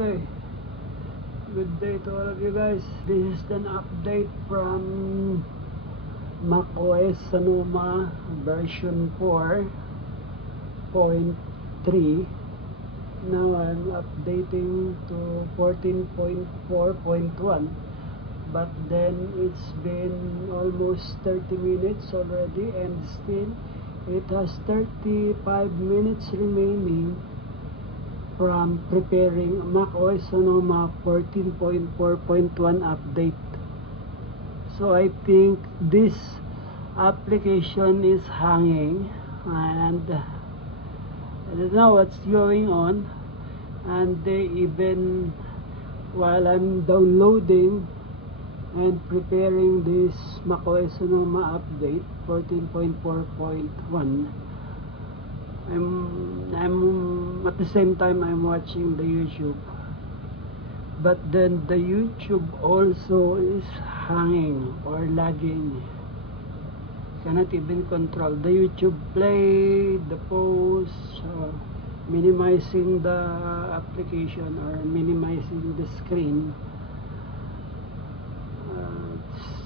Okay, good day to all of you guys. This is an update from macOS Sonoma version 4.3. Now I'm updating to 14.4.1, but then it's been almost 30 minutes already, and still it has 35 minutes remaining from preparing macOS Sonoma 14.4.1 update. So I think this application is hanging, and I don't know what's going on. And they even, while I'm downloading and preparing this macOS Sonoma update 14.4.1, I'm at the same time I'm watching the YouTube, but then the YouTube also is hanging or lagging. Cannot even control the YouTube play, the pause, minimizing the application or minimizing the screen.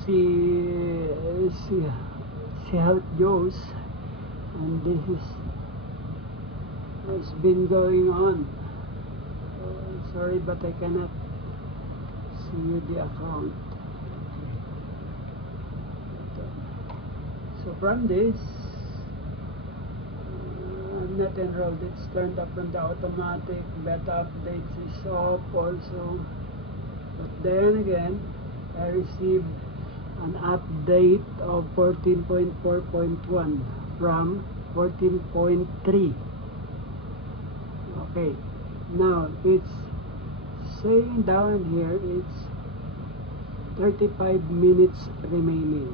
See how it goes. And this is what's been going on. Sorry, but I cannot see you the account. So from this, I'm not enrolled. It's turned up on the automatic. Beta updates is off also. But then again, I received an update of 14.4.1 from 14.3. Okay, now it's saying down here it's 35 minutes remaining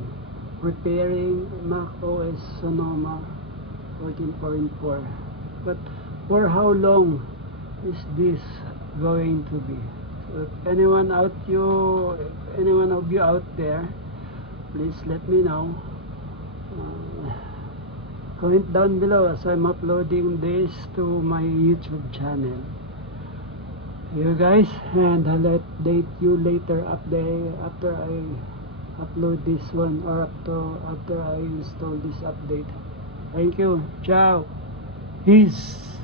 preparing macOS Sonoma 14.4. But for how long is this going to be? So if anyone of you out there, please let me know. Comment down below as I'm uploading this to my YouTube channel. You guys, and I'll update you later after I upload this one, or after I install this update. Thank you. Ciao. Peace.